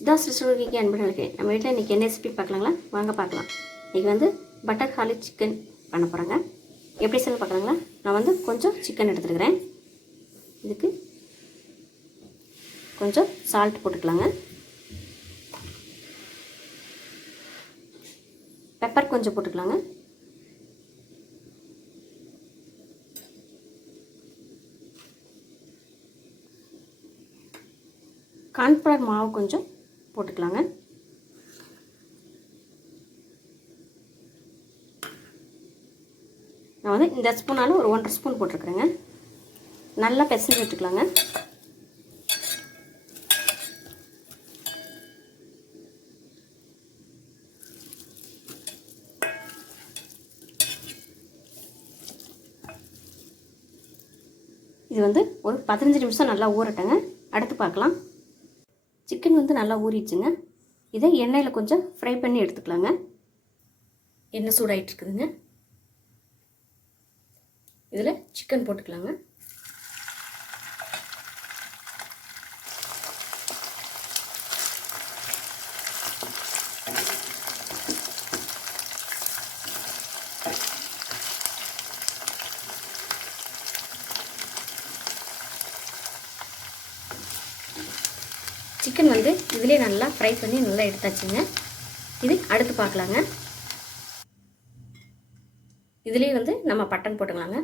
சுதாஸ் ரெசிபிக்கு அன்பர்களுக்கு நம்ம வீட்டில் இன்றைக்கி என்ன ரெசிபி பார்க்கலாங்களா? வாங்க பார்க்கலாம். இன்றைக்கி வந்து பட்டர் கார்லிக் சிக்கன் பண்ண போகிறாங்க. எப்படி செய்ய பார்க்கலாங்களா? நான் வந்து கொஞ்சம் சிக்கன் எடுத்துருக்கிறேன். இதுக்கு கொஞ்சம் சால்ட் போட்டுக்கலாங்க. பெப்பர் கொஞ்சம் போட்டுக்கலாங்க. கார்ன்ஃப்ளவர் மாவு கொஞ்சம் போட்டுக்கலாங்க. நான் வந்து இந்த ஸ்பூனால் ஒரு 1.5 ஸ்பூன் போட்டிருக்கிறேங்க. நல்லா பிசைஞ்சு வச்சுக்கலாங்க. இது வந்து ஒரு 15 நிமிஷம் நல்லா ஊறட்டுங்க. அடுத்து பார்க்கலாம். சிக்கன் வந்து நல்லா ஊறிடுச்சுங்க. இதை எண்ணெயில் கொஞ்சம் ஃப்ரை பண்ணி எடுத்துக்கலாங்க. எண்ணெய் சூடாகிட்டு இருக்குதுங்க. இதில் சிக்கன் போட்டுக்கலாங்க. சிக்கன் வந்து இதிலே நல்லா ஃப்ரை பண்ணி நல்லா எடுத்தாச்சுங்க. இது அடுத்து பார்க்கலாங்க. இதுலேயே வந்து நம்ம பட்டன் போட்டுக்கலாங்க.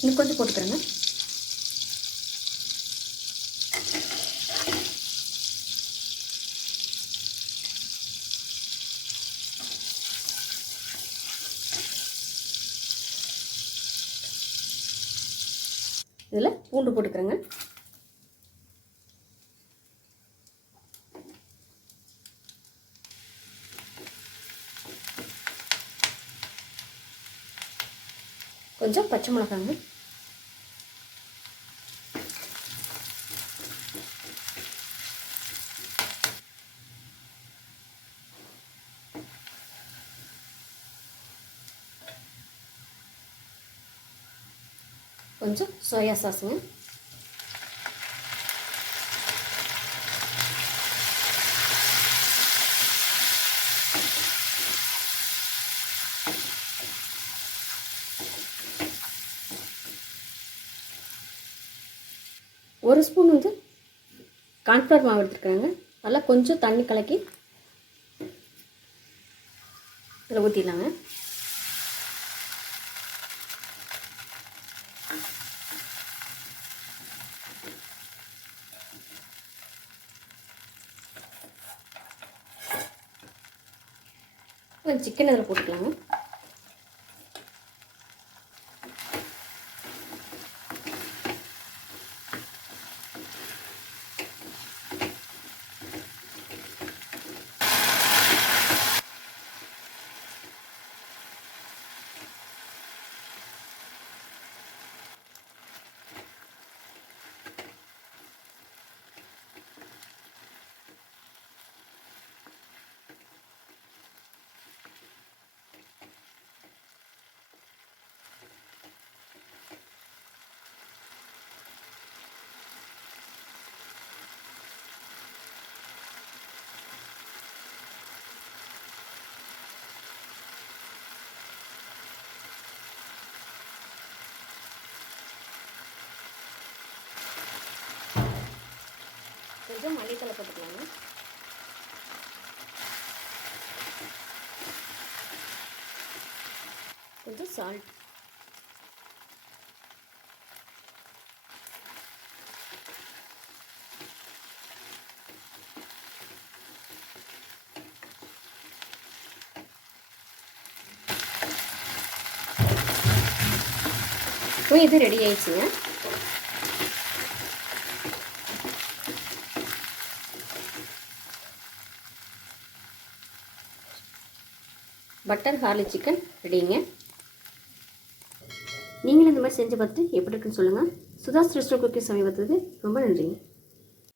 இன்னும் கொஞ்சம் போட்டுக்கிறேங்க. இதில் பூண்டு போட்டுக்கிறேங்க. கொஞ்சம் பச்சை மிளகாங்க. கொஞ்சம் சோயா சாஸுங்க. ஒரு ஸ்பூன் வந்து கார்ன்ஃப்ளவர் மாவு எடுத்துருக்காங்க. நல்லா கொஞ்சம் தண்ணி கலக்கி இதில் ஊற்றிடலாங்க. சிக்கன் அதில் போட்டுக்கலாங்க. கொஞ்சம் மல்லித்தலை போட்டுக்கலாங்க. கொஞ்சம் சால்ட். இது ரெடி ஆயிடுச்சுங்க. பட்டர் கார்லிக் சிக்கன் ரெடிங்க. நீங்களும் இந்த மாதிரி செஞ்சு பார்த்துட்டு எப்படி இருக்குன்னு சொல்லுங்கள். சுதாஸ் ரெஸ்டாரண்ட் குக்கிங் சமையல் பார்த்ததுக்கு ரொம்ப நன்றிங்க.